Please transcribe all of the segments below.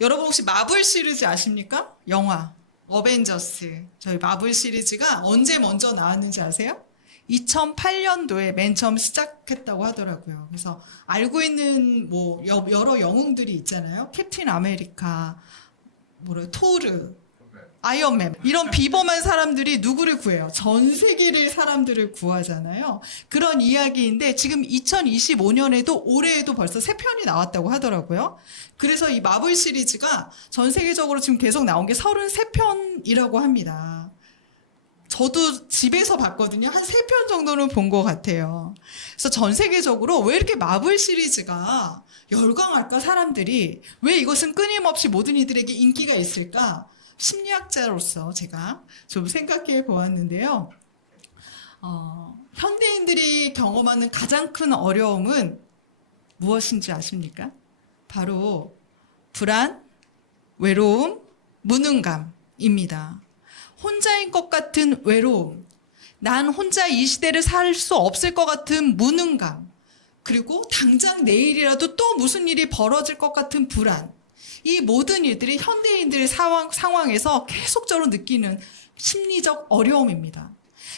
여러분 혹시 마블 시리즈 아십니까? 영화 어벤져스. 저희 마블 시리즈가 언제 먼저 나왔는지 아세요? 2008년도에 맨 처음 시작했다고 하더라고요. 그래서 알고 있는 뭐 여러 영웅들이 있잖아요. 캡틴 아메리카, 토르, 아이언맨 이런 비범한 사람들이 누구를 구해요? 전 세계의 사람들을 구하잖아요. 그런 이야기인데 지금 2025년에도 올해에도 벌써 3편이 나왔다고 하더라고요. 그래서 이 마블 시리즈가 전 세계적으로 지금 계속 나온 게 33편이라고 합니다. 저도 집에서 봤거든요. 한 3편 정도는 본 것 같아요. 그래서 전 세계적으로 왜 이렇게 마블 시리즈가 열광할까, 사람들이? 왜 이것은 끊임없이 모든 이들에게 인기가 있을까? 심리학자로서 제가 좀 생각해 보았는데요. 현대인들이 경험하는 가장 큰 어려움은 무엇인지 아십니까? 바로 불안, 외로움, 무능감입니다. 혼자인 것 같은 외로움, 난 혼자 이 시대를 살 수 없을 것 같은 무능감, 그리고 당장 내일이라도 또 무슨 일이 벌어질 것 같은 불안, 이 모든 일들이 현대인들의 상황에서 계속적으로 느끼는 심리적 어려움입니다.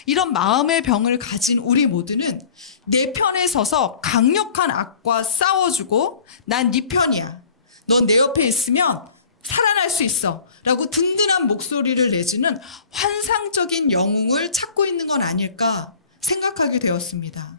이런 마음의 병을 가진 우리 모두는 내 편에 서서 강력한 악과 싸워주고 난 네 편이야, 넌 내 옆에 있으면 살아날 수 있어 라고 든든한 목소리를 내주는 환상적인 영웅을 찾고 있는 건 아닐까 생각하게 되었습니다.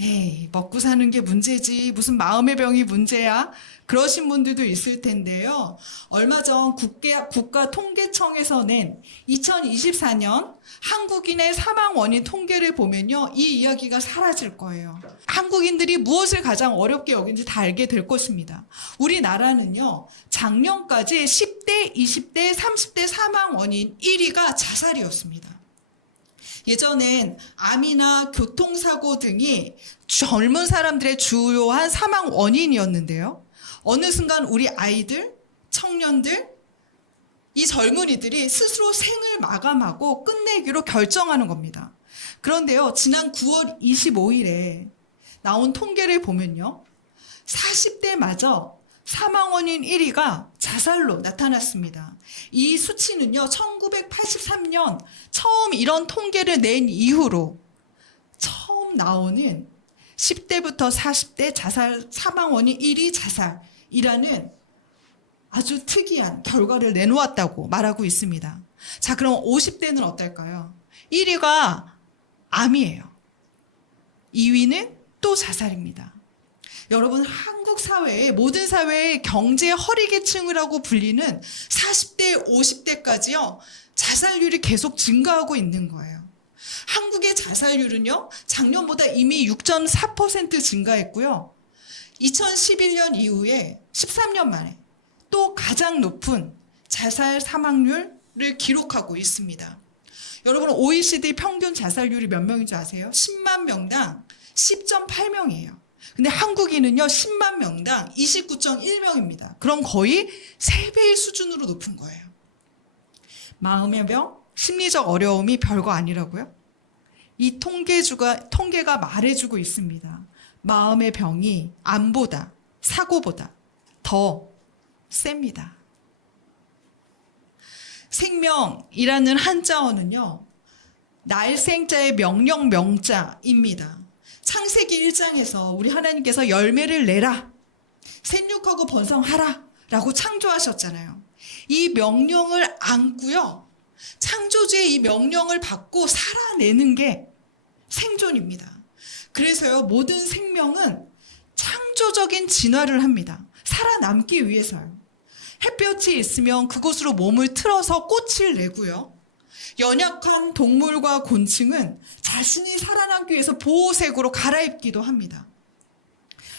에이, 먹고 사는 게 문제지 무슨 마음의 병이 문제야? 그러신 분들도 있을 텐데요. 얼마 전 국가통계청에서 낸 2024년 한국인의 사망 원인 통계를 보면요, 이 이야기가 사라질 거예요. 한국인들이 무엇을 가장 어렵게 여긴지 다 알게 될 것입니다. 우리나라는요, 작년까지 10대, 20대, 30대 사망 원인 1위가 자살이었습니다. 예전엔 암이나 교통사고 등이 젊은 사람들의 주요한 사망 원인이었는데요. 어느 순간 우리 아이들, 청년들, 이 젊은이들이 스스로 생을 마감하고 끝내기로 결정하는 겁니다. 그런데요, 지난 9월 25일에 나온 통계를 보면요, 40대마저 사망 원인 1위가 자살로 나타났습니다. 이 수치는요, 1983년 처음 이런 통계를 낸 이후로 처음 나오는 10대부터 40대 자살 사망 원인 1위 자살이라는 아주 특이한 결과를 내놓았다고 말하고 있습니다. 자, 그럼 50대는 어떨까요? 1위가 암이에요. 2위는 또 자살입니다. 여러분, 한국 사회의 모든 사회의 경제 허리계층이라고 불리는 40대, 50대까지요, 자살률이 계속 증가하고 있는 거예요. 한국의 자살률은요, 작년보다 이미 6.4% 증가했고요. 2011년 이후에 13년 만에 또 가장 높은 자살 사망률을 기록하고 있습니다. 여러분, OECD 평균 자살률이 몇 명인 줄 아세요? 10만 명당 10.8명이에요. 근데 한국인은요, 10만 명당 29.1명입니다. 그럼 거의 3배의 수준으로 높은 거예요. 마음의 병, 심리적 어려움이 별거 아니라고요? 이 통계가 말해주고 있습니다. 마음의 병이 암보다, 사고보다 더 셉니다. 생명이라는 한자어는요, 날생자의 명령 명자입니다. 창세기 1장에서 우리 하나님께서 열매를 내라, 생육하고 번성하라 라고 창조하셨잖아요. 이 명령을 안고요, 창조주의 이 명령을 받고 살아내는 게 생존입니다. 그래서요, 모든 생명은 창조적인 진화를 합니다. 살아남기 위해서요. 햇볕이 있으면 그곳으로 몸을 틀어서 꽃을 내고요, 연약한 동물과 곤충은 자신이 살아남기 위해서 보호색으로 갈아입기도 합니다.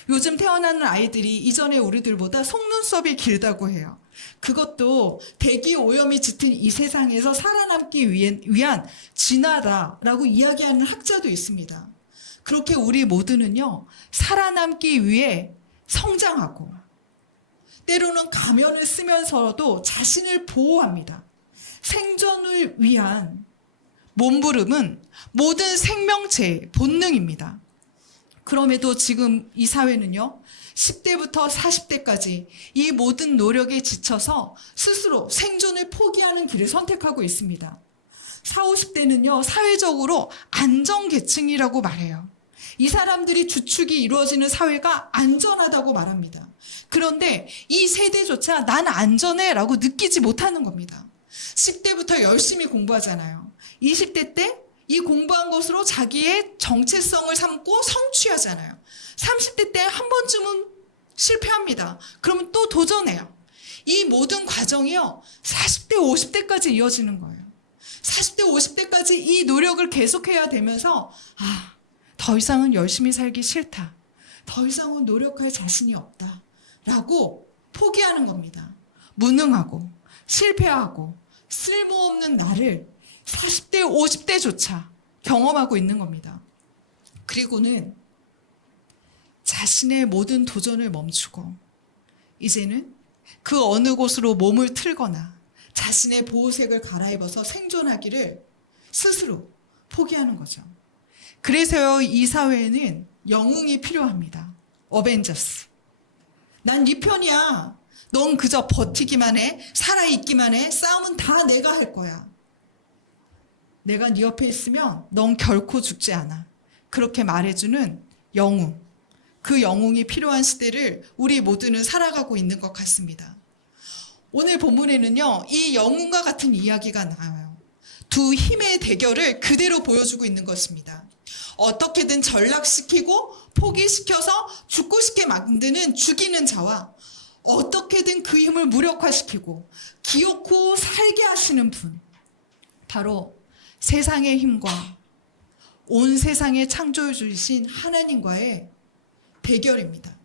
요즘 태어나는 아이들이 이전의 우리들보다 속눈썹이 길다고 해요. 그것도 대기 오염이 짙은 이 세상에서 살아남기 위한 진화다라고 이야기하는 학자도 있습니다. 그렇게 우리 모두는요, 살아남기 위해 성장하고 때로는 가면을 쓰면서도 자신을 보호합니다. 생존을 위한 몸부림은 모든 생명체의 본능입니다. 그럼에도 지금 이 사회는요, 10대부터 40대까지 이 모든 노력에 지쳐서 스스로 생존을 포기하는 길을 선택하고 있습니다. 40, 50대는요, 사회적으로 안정계층이라고 말해요. 이 사람들이 주축이 이루어지는 사회가 안전하다고 말합니다. 그런데 이 세대조차 난 안전해 라고 느끼지 못하는 겁니다. 10대부터 열심히 공부하잖아요. 20대 때 이 공부한 것으로 자기의 정체성을 삼고 성취하잖아요. 30대 때 한 번쯤은 실패합니다. 그러면 또 도전해요. 이 모든 과정이요, 40대, 50대까지 이어지는 거예요. 40대, 50대까지 이 노력을 계속해야 되면서 더 이상은 열심히 살기 싫다. 더 이상은 노력할 자신이 없다. 라고 포기하는 겁니다. 무능하고 실패하고 쓸모없는 나를 40대, 50대조차 경험하고 있는 겁니다. 그리고는 자신의 모든 도전을 멈추고 이제는 그 어느 곳으로 몸을 틀거나 자신의 보호색을 갈아입어서 생존하기를 스스로 포기하는 거죠. 그래서요, 이 사회에는 영웅이 필요합니다. 어벤져스. 난 네 편이야. 넌 그저 버티기만 해. 살아있기만 해. 싸움은 다 내가 할 거야. 내가 네 옆에 있으면 넌 결코 죽지 않아. 그렇게 말해주는 영웅. 그 영웅이 필요한 시대를 우리 모두는 살아가고 있는 것 같습니다. 오늘 본문에는요, 이 영웅과 같은 이야기가 나와요. 두 힘의 대결을 그대로 보여주고 있는 것입니다. 어떻게든 전락시키고 포기시켜서 죽고 싶게 만드는 죽이는 자와 어떻게든 그 힘을 무력화시키고 기어코 살게 하시는 분, 바로 세상의 힘과 온 세상에 창조해 주신 하나님과의 대결입니다.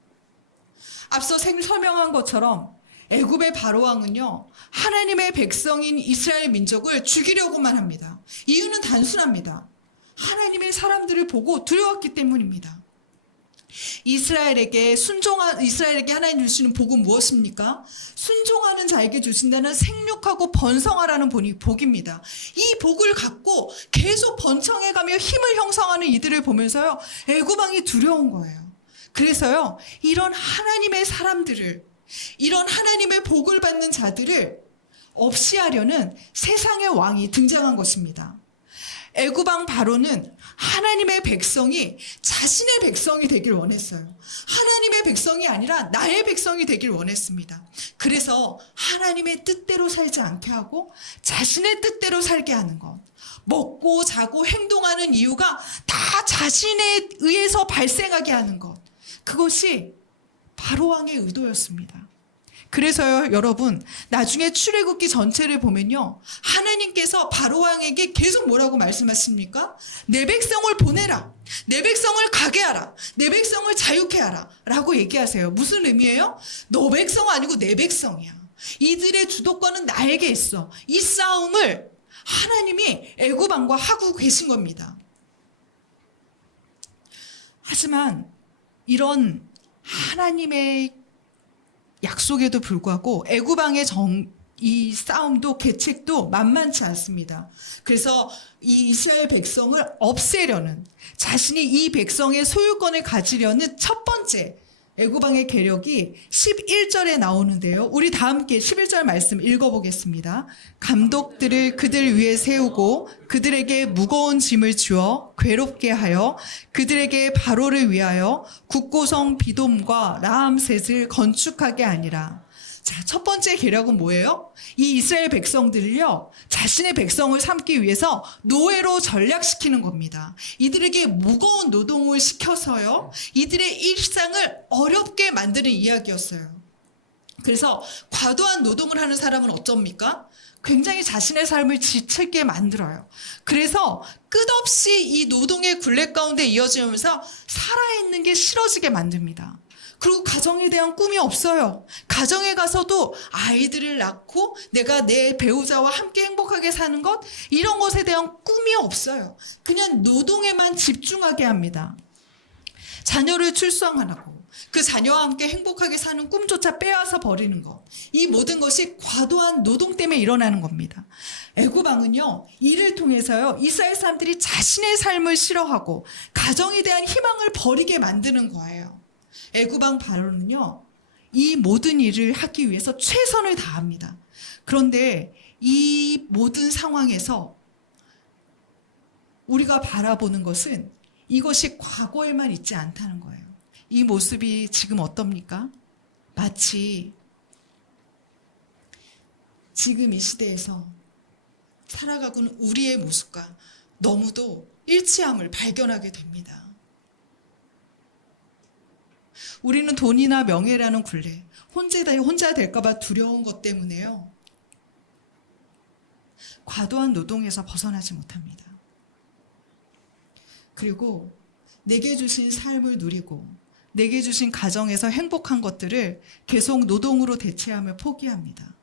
앞서 설명한 것처럼 애굽의 바로왕은요, 하나님의 백성인 이스라엘 민족을 죽이려고만 합니다. 이유는 단순합니다. 하나님의 사람들을 보고 두려웠기 때문입니다. 이스라엘에게 하나님 주시는 복은 무엇입니까? 순종하는 자에게 주신다는 생육하고 번성하라는 복입니다. 이 복을 갖고 계속 번창해가며 힘을 형성하는 이들을 보면서요, 애굽 왕이 두려운 거예요. 그래서요, 이런 하나님의 사람들을, 이런 하나님의 복을 받는 자들을 없이 하려는 세상의 왕이 등장한 것입니다. 애굽 왕 바로는 하나님의 백성이 자신의 백성이 되길 원했어요. 하나님의 백성이 아니라 나의 백성이 되길 원했습니다. 그래서 하나님의 뜻대로 살지 않게 하고 자신의 뜻대로 살게 하는 것. 먹고 자고 행동하는 이유가 다 자신에 의해서 발생하게 하는 것. 그것이 바로왕의 의도였습니다. 그래서요, 여러분, 나중에 출애굽기 전체를 보면요, 하나님께서 바로왕에게 계속 뭐라고 말씀하십니까? 내 백성을 보내라. 내 백성을 가게 하라. 내 백성을 자유케 하라. 라고 얘기하세요. 무슨 의미예요? 너 백성 아니고 내 백성이야. 이들의 주도권은 나에게 있어. 이 싸움을 하나님이 애굽 왕과 하고 계신 겁니다. 하지만 이런 하나님의 약속에도 불구하고 애굽 왕의 이 싸움도 계책도 만만치 않습니다. 그래서 이 이스라엘 백성을 없애려는, 자신이 이 백성의 소유권을 가지려는 첫 번째 애굽 왕의 계략이 11절에 나오는데요. 우리 다 함께 11절 말씀 읽어보겠습니다. 감독들을 그들 위에 세우고 그들에게 무거운 짐을 주어 괴롭게 하여 그들에게 바로를 위하여 국고성 비돔과 라암셋을 건축하게 하니라. 자, 첫 번째 계략은 뭐예요? 이 이스라엘 백성들을요, 자신의 백성을 삼기 위해서 노예로 전락시키는 겁니다. 이들에게 무거운 노동을 시켜서요, 이들의 일상을 어렵게 만드는 이야기였어요. 그래서 과도한 노동을 하는 사람은 어쩝니까? 굉장히 자신의 삶을 지치게 만들어요. 그래서 끝없이 이 노동의 굴레 가운데 이어지면서 살아있는 게 싫어지게 만듭니다. 그리고 가정에 대한 꿈이 없어요. 가정에 가서도 아이들을 낳고 내가 내 배우자와 함께 행복하게 사는 것, 이런 것에 대한 꿈이 없어요. 그냥 노동에만 집중하게 합니다. 자녀를 출산하라고, 그 자녀와 함께 행복하게 사는 꿈조차 빼앗아 버리는 것. 이 모든 것이 과도한 노동 때문에 일어나는 겁니다. 애굽 왕은요, 이를 통해서요, 이스라엘 사람들이 자신의 삶을 싫어하고 가정에 대한 희망을 버리게 만드는 거예요. 애굽 왕 바로는요, 이 모든 일을 하기 위해서 최선을 다합니다. 그런데 이 모든 상황에서 우리가 바라보는 것은 이것이 과거에만 있지 않다는 거예요. 이 모습이 지금 어떻습니까? 마치 지금 이 시대에서 살아가고 있는 우리의 모습과 너무도 일치함을 발견하게 됩니다. 우리는 돈이나 명예라는 굴레, 혼자 될까봐 두려운 것 때문에요, 과도한 노동에서 벗어나지 못합니다. 그리고 내게 주신 삶을 누리고 내게 주신 가정에서 행복한 것들을 계속 노동으로 대체함을 포기합니다.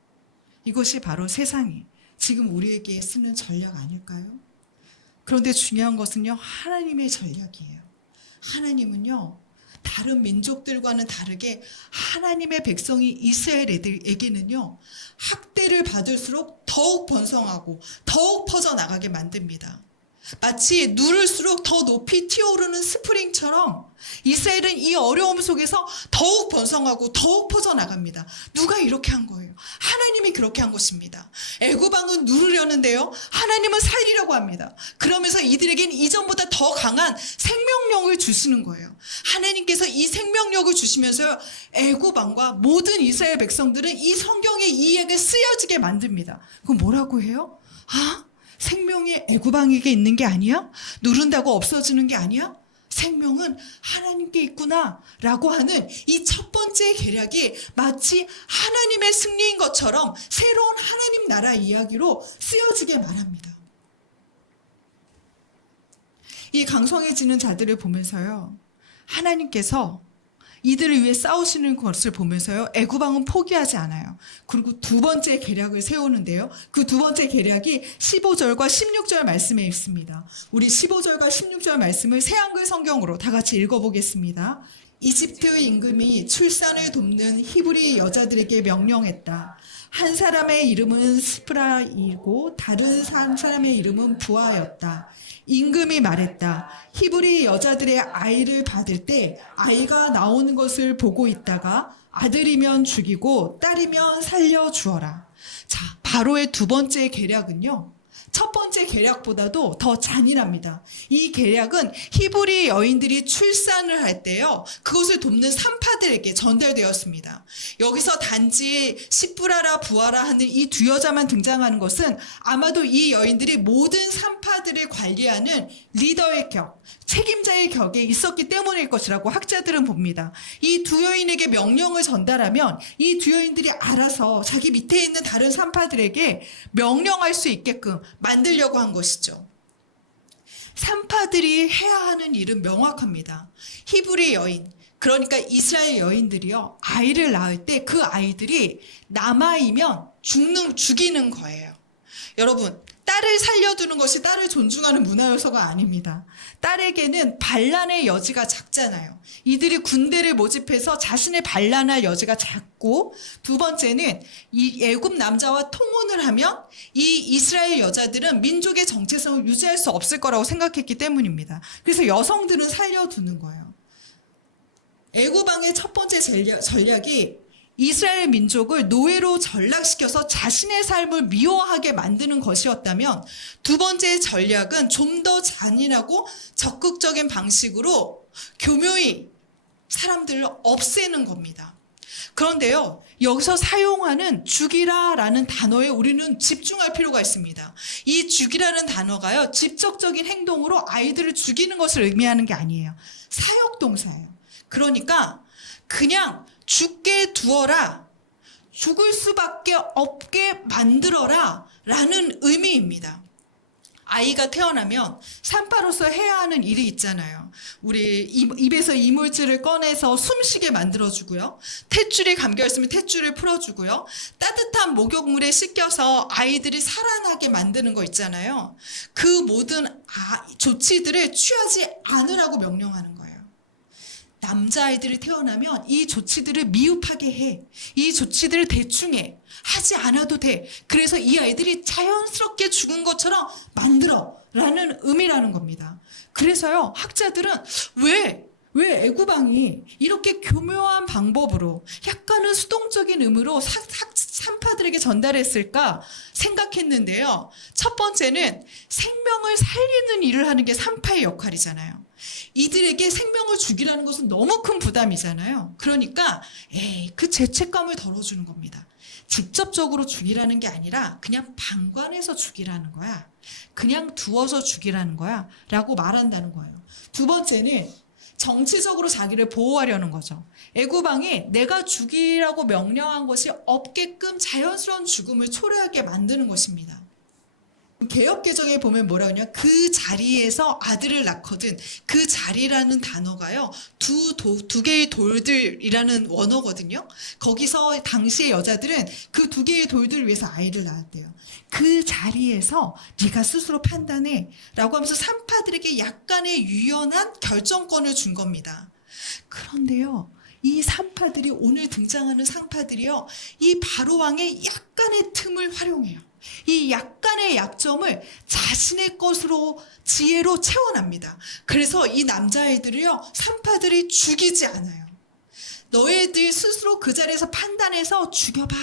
이것이 바로 세상이 지금 우리에게 쓰는 전략 아닐까요? 그런데 중요한 것은요, 하나님의 전략이에요. 하나님은요, 다른 민족들과는 다르게 하나님의 백성이 이스라엘 애들에게는요, 학대를 받을수록 더욱 번성하고 더욱 퍼져나가게 만듭니다. 마치 누를수록 더 높이 튀어오르는 스프링처럼 이스라엘은 이 어려움 속에서 더욱 번성하고 더욱 퍼져나갑니다. 누가 이렇게 한 거예요? 하나님이 그렇게 한 것입니다. 애굽 왕은 누르려는데요, 하나님은 살리려고 합니다. 그러면서 이들에겐 이전보다 더 강한 생명력을 주시는 거예요. 하나님께서 이 생명력을 주시면서요, 애굽 왕과 모든 이스라엘 백성들은 이 성경의 이야기에 쓰여지게 만듭니다. 그럼 뭐라고 해요? 생명이 애굽 왕에게 있는 게 아니야? 누른다고 없어지는 게 아니야? 생명은 하나님께 있구나 라고 하는 이 첫 번째 계략이 마치 하나님의 승리인 것처럼 새로운 하나님 나라 이야기로 쓰여지게 말합니다. 이 강성해지는 자들을 보면서요, 하나님께서 이들을 위해 싸우시는 것을 보면서요, 애굽 왕은 포기하지 않아요. 그리고 두 번째 계략을 세우는데요, 그 두 번째 계략이 15절과 16절 말씀에 있습니다. 우리 15절과 16절 말씀을 새한글 성경으로 다 같이 읽어보겠습니다. 이집트 임금이 출산을 돕는 히브리 여자들에게 명령했다. 한 사람의 이름은 스프라이고 다른 한 사람의 이름은 부하였다. 임금이 말했다. 히브리 여자들의 아이를 받을 때 아이가 나오는 것을 보고 있다가 아들이면 죽이고 딸이면 살려주어라. 자, 바로의 두 번째 계략은요, 첫 번째 계략보다도 더 잔인합니다. 이 계략은 히브리 여인들이 출산을 할 때요, 그것을 돕는 산파들에게 전달되었습니다. 여기서 단지 시프라라 부하라 하는 이 두 여자만 등장하는 것은 아마도 이 여인들이 모든 산파들을 관리하는 리더의 격, 책임자의 격에 있었기 때문일 것이라고 학자들은 봅니다. 이 두 여인에게 명령을 전달하면 이 두 여인들이 알아서 자기 밑에 있는 다른 산파들에게 명령할 수 있게끔 만들려고 한 것이죠. 산파들이 해야 하는 일은 명확합니다. 히브리 여인, 그러니까 이스라엘 여인들이요, 아이를 낳을 때 그 아이들이 남아이면 죽이는 거예요. 여러분, 딸을 살려두는 것이 딸을 존중하는 문화 요소가 아닙니다. 딸에게는 반란의 여지가 작잖아요. 이들이 군대를 모집해서 자신의 반란할 여지가 작고, 두 번째는 이 애굽 남자와 통혼을 하면 이 이스라엘 여자들은 민족의 정체성을 유지할 수 없을 거라고 생각했기 때문입니다. 그래서 여성들은 살려두는 거예요. 애굽 왕의 첫 번째 전략이 이스라엘 민족을 노예로 전락시켜서 자신의 삶을 미워하게 만드는 것이었다면, 두 번째 전략은 좀 더 잔인하고 적극적인 방식으로 교묘히 사람들을 없애는 겁니다. 그런데요, 여기서 사용하는 죽이라라는 단어에 우리는 집중할 필요가 있습니다. 이 죽이라는 단어가요, 직접적인 행동으로 아이들을 죽이는 것을 의미하는 게 아니에요. 사역동사예요. 그러니까 그냥 죽게 두어라, 죽을 수밖에 없게 만들어라 라는 의미입니다. 아이가 태어나면 산파로서 해야 하는 일이 있잖아요. 우리 입에서 이물질을 꺼내서 숨쉬게 만들어주고요, 탯줄이 감겨있으면 탯줄을 풀어주고요, 따뜻한 목욕물에 씻겨서 아이들이 살아나게 만드는 거 있잖아요. 그 모든 조치들을 취하지 않으라고 명령하는 거예요. 남자아이들이 태어나면 이 조치들을 미흡하게 해. 이 조치들을 대충 해. 하지 않아도 돼. 그래서 이 아이들이 자연스럽게 죽은 것처럼 만들어. 라는 의미라는 겁니다. 그래서요, 학자들은 왜 애구방이 이렇게 교묘한 방법으로 약간은 수동적인 의미로 산파들에게 전달했을까 생각했는데요. 첫 번째는 생명을 살리는 일을 하는 게 산파의 역할이잖아요. 이들에게 생명을 죽이라는 것은 너무 큰 부담이잖아요. 그러니까 그 죄책감을 덜어주는 겁니다. 직접적으로 죽이라는 게 아니라 그냥 방관해서 죽이라는 거야. 그냥 두어서 죽이라는 거야. 라고 말한다는 거예요. 두 번째는 정치적으로 자기를 보호하려는 거죠. 애구방이 내가 죽이라고 명령한 것이 없게끔 자연스러운 죽음을 초래하게 만드는 것입니다. 개역개정에 보면 뭐라고 하냐, 그 자리에서 아들을 낳거든. 그 자리라는 단어가요, 두 개의 돌들이라는 원어거든요. 거기서 당시의 여자들은 그 두 개의 돌들을 위해서 아이를 낳았대요. 그 자리에서 네가 스스로 판단해 라고 하면서 산파들에게 약간의 유연한 결정권을 준 겁니다. 그런데요, 이 산파들이, 오늘 등장하는 산파들이요, 이 바로왕의 약간의 틈을 활용해요. 이 약간의 약점을 자신의 것으로, 지혜로 채워납니다. 그래서 이 남자애들을요, 산파들이 죽이지 않아요. 너희들 스스로 그 자리에서 판단해서 죽여봐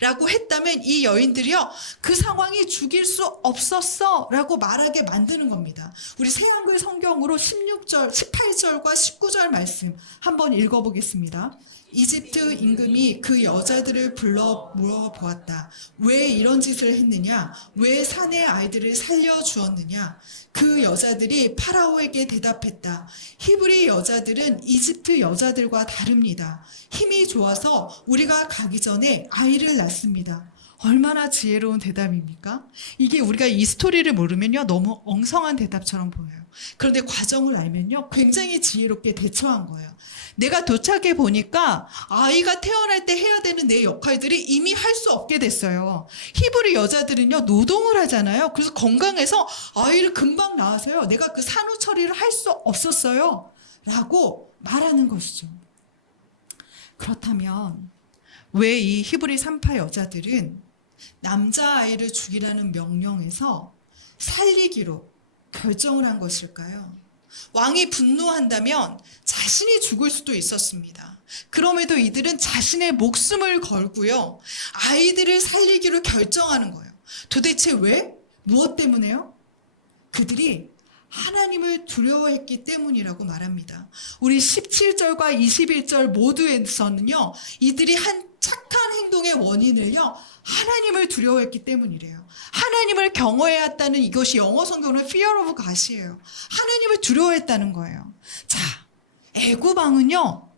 라고 했다면 이 여인들이요, 그 상황이 죽일 수 없었어 라고 말하게 만드는 겁니다. 우리 새한글 성경으로 16절, 18절과 19절 말씀 한번 읽어보겠습니다. 이집트 임금이 그 여자들을 불러 물어보았다. 왜 이런 짓을 했느냐? 왜 사내 아이들을 살려주었느냐? 그 여자들이 파라오에게 대답했다. 히브리 여자들은 이집트 여자들과 다릅니다. 힘이 좋아서 우리가 가기 전에 아이를 낳습니다. 얼마나 지혜로운 대답입니까? 이게 우리가 이 스토리를 모르면요, 너무 엉성한 대답처럼 보여요. 그런데 과정을 알면요, 굉장히 지혜롭게 대처한 거예요. 내가 도착해 보니까 아이가 태어날 때 해야 되는 내 역할들이 이미 할 수 없게 됐어요. 히브리 여자들은요, 노동을 하잖아요. 그래서 건강해서 아이를 금방 낳아서요, 내가 그 산후 처리를 할 수 없었어요 라고 말하는 것이죠. 그렇다면 왜 이 히브리 산파 여자들은 남자아이를 죽이라는 명령에서 살리기로 결정을 한 것일까요? 왕이 분노한다면 자신이 죽을 수도 있었습니다. 그럼에도 이들은 자신의 목숨을 걸고요, 아이들을 살리기로 결정하는 거예요. 도대체 왜? 무엇 때문에요? 그들이 하나님을 두려워했기 때문이라고 말합니다. 우리 17절과 21절 모두에서는요, 이들이 한 착한 행동의 원인을요, 하나님을 두려워했기 때문이래요. 하나님을 경외했다는, 이것이 영어 성경으로 fear of God이에요. 하나님을 두려워했다는 거예요. 자, 애구방은요,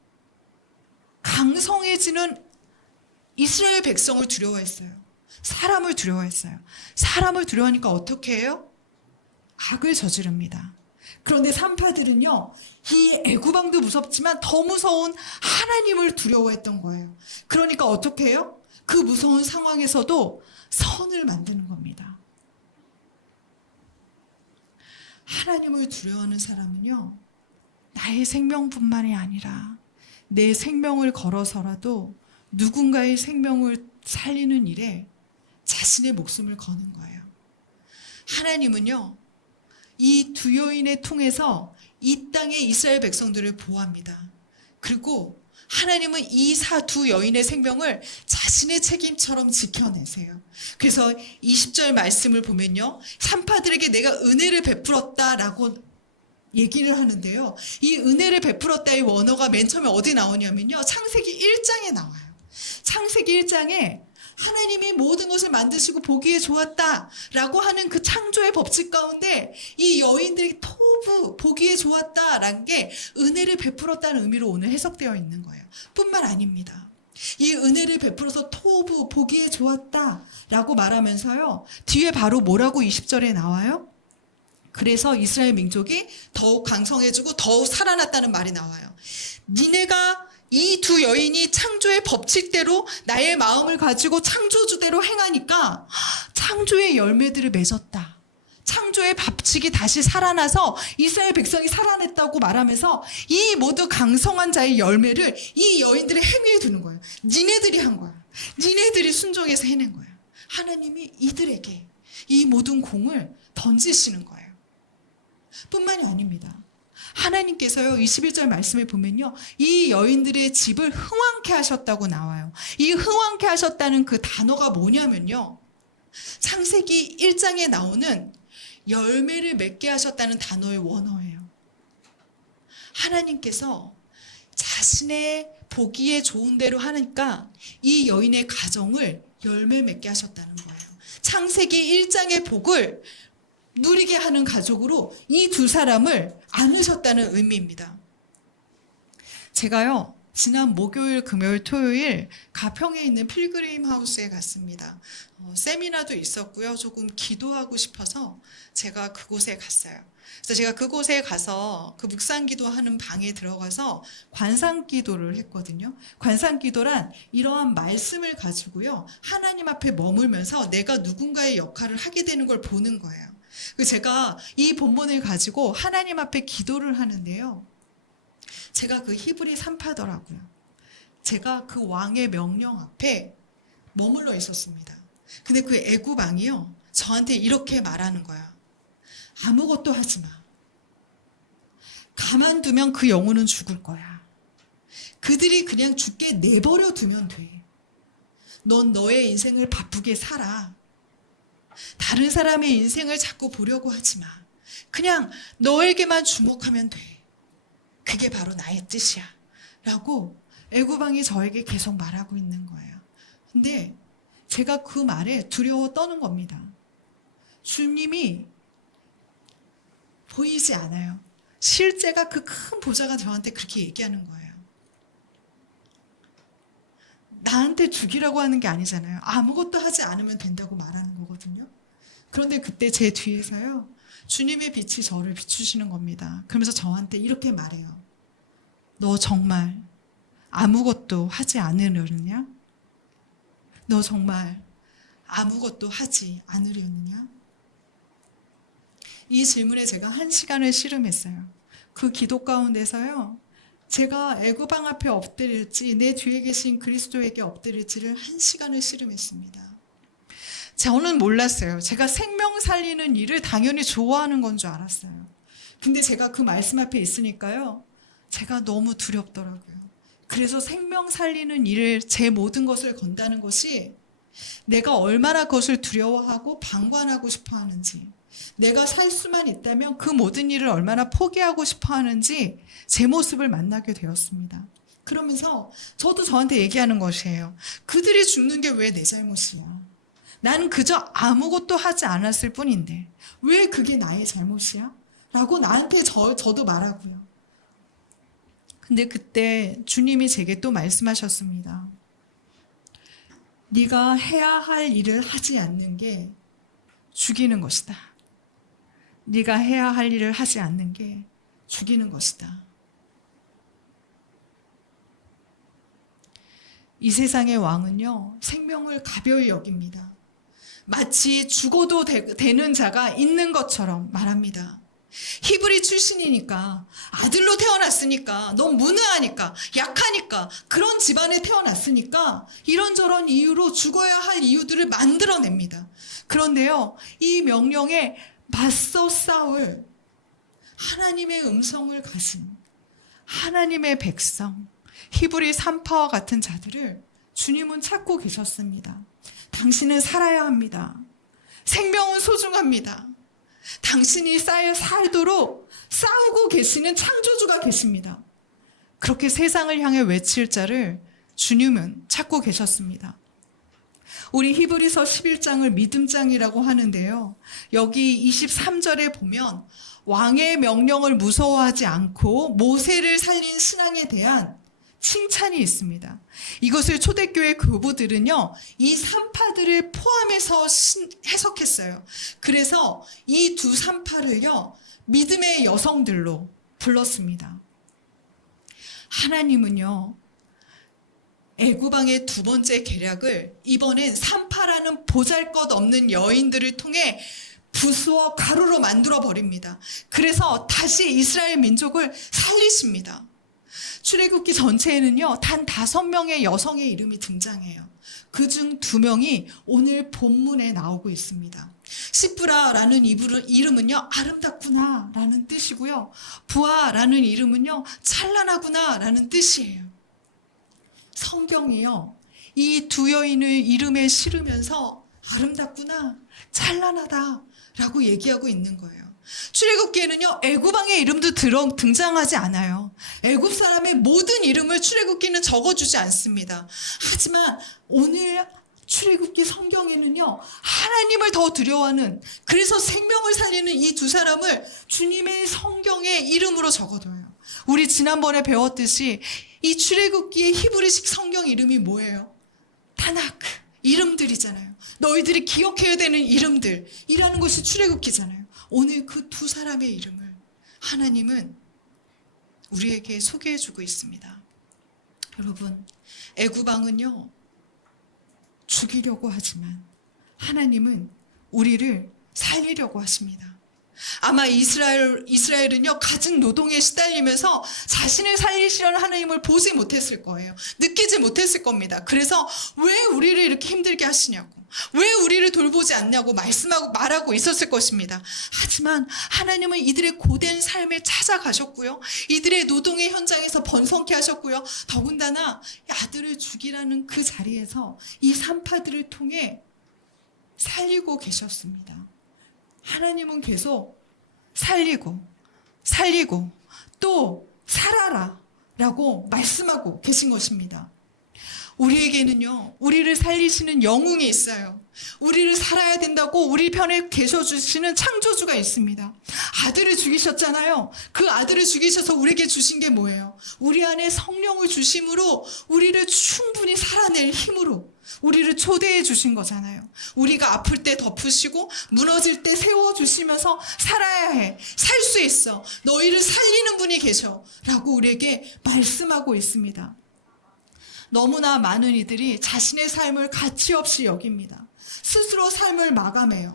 강성해지는 이스라엘 백성을 두려워했어요. 사람을 두려워했어요. 사람을 두려워하니까 어떻게 해요? 악을 저지릅니다. 그런데 산파들은요, 이 애구방도 무섭지만 더 무서운 하나님을 두려워했던 거예요. 그러니까 어떻게 해요? 그 무서운 상황에서도 선을 만드는 겁니다. 하나님을 두려워하는 사람은요, 나의 생명뿐만이 아니라 내 생명을 걸어서라도 누군가의 생명을 살리는 일에 자신의 목숨을 거는 거예요. 하나님은요, 이 두 여인의 통해서 이 땅의 이스라엘 백성들을 보호합니다. 그리고 하나님은 이 두 여인의 생명을 자신의 책임처럼 지켜내세요. 그래서 20절 말씀을 보면요, 산파들에게 내가 은혜를 베풀었다라고 얘기를 하는데요, 이 은혜를 베풀었다의 원어가 맨 처음에 어디 나오냐면요, 창세기 1장에 나와요. 창세기 1장에 하나님이 모든 것을 만드시고 보기에 좋았다라고 하는 그 창조의 법칙 가운데 이 여인들이 토부, 보기에 좋았다라는 게 은혜를 베풀었다는 의미로 오늘 해석되어 있는 거예요. 뿐만 아닙니다. 이 은혜를 베풀어서 토부, 보기에 좋았다라고 말하면서요, 뒤에 바로 뭐라고 20절에 나와요? 그래서 이스라엘 민족이 더욱 강성해지고 더욱 살아났다는 말이 나와요. 니네가 이 두 여인이 창조의 법칙대로 나의 마음을 가지고 창조주대로 행하니까 창조의 열매들을 맺었다. 창조의 법칙이 다시 살아나서 이스라엘 백성이 살아냈다고 말하면서 이 모두 강성한 자의 열매를 이 여인들의 행위에 두는 거예요. 니네들이 한 거야. 니네들이 순종해서 해낸 거야. 하나님이 이들에게 이 모든 공을 던지시는 거예요. 뿐만이 아닙니다. 하나님께서요, 21절 말씀에 보면요, 이 여인들의 집을 흥왕케 하셨다고 나와요. 이 흥왕케 하셨다는 그 단어가 뭐냐면요, 창세기 1장에 나오는 열매를 맺게 하셨다는 단어의 원어예요. 하나님께서 자신의 보기에 좋은 대로 하니까 이 여인의 가정을 열매 맺게 하셨다는 거예요. 창세기 1장의 복을 누리게 하는 가족으로 이 두 사람을 안으셨다는 의미입니다. 제가요, 지난 목요일, 금요일, 토요일 가평에 있는 필그림 하우스에 갔습니다. 세미나도 있었고요. 조금 기도하고 싶어서 제가 그곳에 갔어요. 그래서 제가 그곳에 가서 그 묵상기도하는 방에 들어가서 관상기도를 했거든요. 관상기도란 이러한 말씀을 가지고요, 하나님 앞에 머물면서 내가 누군가의 역할을 하게 되는 걸 보는 거예요. 제가 이 본문을 가지고 하나님 앞에 기도를 하는데요, 제가 그 히브리 산파더라고요. 제가 그 왕의 명령 앞에 머물러 있었습니다. 근데 그 애굽 왕이요, 저한테 이렇게 말하는 거야. 아무것도 하지 마. 가만두면 그 영혼은 죽을 거야. 그들이 그냥 죽게 내버려 두면 돼. 넌 너의 인생을 바쁘게 살아. 다른 사람의 인생을 자꾸 보려고 하지 마. 그냥 너에게만 주목하면 돼. 그게 바로 나의 뜻이야. 라고 애굽 왕이 저에게 계속 말하고 있는 거예요. 근데 제가 그 말에 두려워 떠는 겁니다. 주님이 보이지 않아요. 실제가 그 큰 보좌가 저한테 그렇게 얘기하는 거예요. 나한테 죽이라고 하는 게 아니잖아요. 아무것도 하지 않으면 된다고 말하는 거거든요. 그런데 그때 제 뒤에서요, 주님의 빛이 저를 비추시는 겁니다. 그러면서 저한테 이렇게 말해요. 너 정말 아무것도 하지 않으려느냐? 너 정말 아무것도 하지 않으려느냐? 이 질문에 제가 1시간을 씨름했어요. 그 기도 가운데서요, 제가 애굽 왕 앞에 엎드릴지 내 뒤에 계신 그리스도에게 엎드릴지를 1시간을 씨름했습니다. 저는 몰랐어요. 제가 생명 살리는 일을 당연히 좋아하는 건 줄 알았어요. 근데 제가 그 말씀 앞에 있으니까요, 제가 너무 두렵더라고요. 그래서 생명 살리는 일을, 제 모든 것을 건다는 것이 내가 얼마나 그것을 두려워하고 방관하고 싶어 하는지, 내가 살 수만 있다면 그 모든 일을 얼마나 포기하고 싶어 하는지 제 모습을 만나게 되었습니다. 그러면서 저도 저한테 얘기하는 것이에요. 그들이 죽는 게 왜 내 잘못이야? 나는 그저 아무것도 하지 않았을 뿐인데 왜 그게 나의 잘못이야? 라고 나한테 저도 말하고요. 근데 그때 주님이 제게 또 말씀하셨습니다. 네가 해야 할 일을 하지 않는 게 죽이는 것이다. 네가 해야 할 일을 하지 않는 게 죽이는 것이다. 이 세상의 왕은요, 생명을 가벼이 여깁니다. 마치 죽어도 되는 자가 있는 것처럼 말합니다. 히브리 출신이니까, 아들로 태어났으니까, 너무 무능하니까, 약하니까, 그런 집안에 태어났으니까 이런저런 이유로 죽어야 할 이유들을 만들어냅니다. 그런데요, 이 명령에 맞서 싸울 하나님의 음성을 가진 하나님의 백성, 히브리 산파와 같은 자들을 주님은 찾고 계셨습니다. 당신은 살아야 합니다. 생명은 소중합니다. 당신이 살도록 싸우고 계시는 창조주가 계십니다. 그렇게 세상을 향해 외칠 자를 주님은 찾고 계셨습니다. 우리 히브리서 11장을 믿음장이라고 하는데요, 여기 23절에 보면 왕의 명령을 무서워하지 않고 모세를 살린 신앙에 대한 칭찬이 있습니다. 이것을 초대교회 교부들은요, 이 산파들을 포함해서 해석했어요. 그래서 이 두 산파를요, 믿음의 여성들로 불렀습니다. 하나님은요, 애굽왕의 두 번째 계략을 이번엔 산파라는 보잘것없는 여인들을 통해 부수어 가루로 만들어 버립니다. 그래서 다시 이스라엘 민족을 살리십니다. 출애굽기 전체에는요, 단 5명의 여성의 이름이 등장해요. 그중 2명이 오늘 본문에 나오고 있습니다. 시프라라는 이름은요, 아름답구나 라는 뜻이고요. 부아라는 이름은요, 찬란하구나 라는 뜻이에요. 성경이요, 이 2 여인을 이름에 실으면서 아름답구나, 찬란하다 라고 얘기하고 있는 거예요. 출애굽기에는요, 애굽왕의 이름도 등장하지 않아요. 애굽 사람의 모든 이름을 출애굽기는 적어주지 않습니다. 하지만 오늘 출애굽기 성경에는요, 하나님을 더 두려워하는, 그래서 생명을 살리는 이 2 사람을 주님의 성경의 이름으로 적어둬요. 우리 지난번에 배웠듯이 이 출애굽기의 히브리식 성경 이름이 뭐예요? 타나크, 이름들이잖아요. 너희들이 기억해야 되는 이름들이라는 것이 출애굽기잖아요. 오늘 그 2 사람의 이름을 하나님은 우리에게 소개해주고 있습니다. 여러분, 애굽왕은요, 죽이려고 하지만 하나님은 우리를 살리려고 하십니다. 아마 이스라엘은요, 가진 노동에 시달리면서 자신을 살리시려는 하나님을 보지 못했을 거예요. 느끼지 못했을 겁니다. 그래서 왜 우리를 이렇게 힘들게 하시냐고, 왜 우리를 돌보지 않냐고 말하고 있었을 것입니다. 하지만 하나님은 이들의 고된 삶에 찾아가셨고요, 이들의 노동의 현장에서 번성케 하셨고요, 더군다나 아들을 죽이라는 그 자리에서 이 산파들을 통해 살리고 계셨습니다. 하나님은 계속 살리고 또 살아라 라고 말씀하고 계신 것입니다. 우리에게는요, 우리를 살리시는 영웅이 있어요. 우리를 살아야 된다고 우리 편에 계셔주시는 창조주가 있습니다. 아들을 죽이셨잖아요. 그 아들을 죽이셔서 우리에게 주신 게 뭐예요? 우리 안에 성령을 주심으로 우리를 충분히 살아낼 힘으로 우리를 초대해 주신 거잖아요. 우리가 아플 때 덮으시고 무너질 때 세워주시면서 살아야 해, 살 수 있어, 너희를 살리는 분이 계셔 라고 우리에게 말씀하고 있습니다. 너무나 많은 이들이 자신의 삶을 가치 없이 여깁니다. 스스로 삶을 마감해요.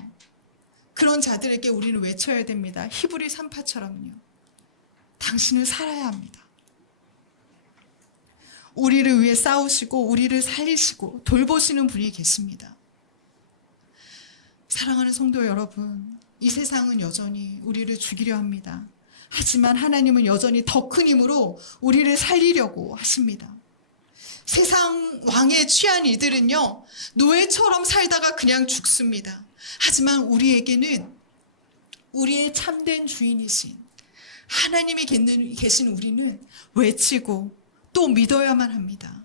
그런 자들에게 우리는 외쳐야 됩니다. 히브리 산파처럼요, 당신은 살아야 합니다. 우리를 위해 싸우시고 우리를 살리시고 돌보시는 분이 계십니다. 사랑하는 성도 여러분, 이 세상은 여전히 우리를 죽이려 합니다. 하지만 하나님은 여전히 더 큰 힘으로 우리를 살리려고 하십니다. 세상 왕에 취한 이들은요, 노예처럼 살다가 그냥 죽습니다. 하지만 우리에게는 우리의 참된 주인이신 하나님이 계신 우리는 외치고 또 믿어야만 합니다.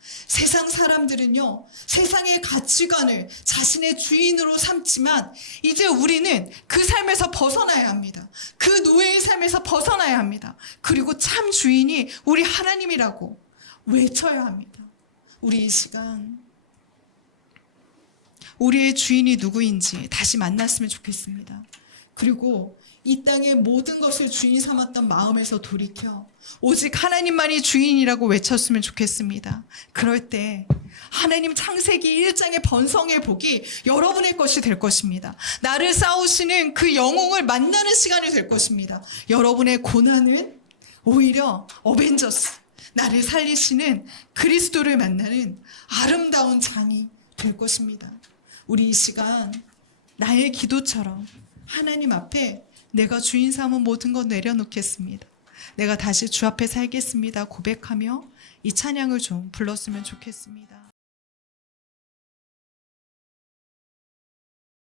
세상 사람들은요, 세상의 가치관을 자신의 주인으로 삼지만 이제 우리는 그 삶에서 벗어나야 합니다. 그 노예의 삶에서 벗어나야 합니다. 그리고 참 주인이 우리 하나님이라고 외쳐야 합니다. 우리 이 시간 우리의 주인이 누구인지 다시 만났으면 좋겠습니다. 그리고 이 땅의 모든 것을 주인 삼았던 마음에서 돌이켜 오직 하나님만이 주인이라고 외쳤으면 좋겠습니다. 그럴 때 하나님 창세기 1장의 번성의 복이 여러분의 것이 될 것입니다. 나를 싸우시는 그 영웅을 만나는 시간이 될 것입니다. 여러분의 고난은 오히려 어벤져스, 나를 살리시는 그리스도를 만나는 아름다운 장이 될 것입니다. 우리 이 시간 나의 기도처럼 하나님 앞에 내가 주인 삼은 모든 것 내려놓겠습니다. 내가 다시 주 앞에 살겠습니다 고백하며 이 찬양을 좀 불렀으면 좋겠습니다.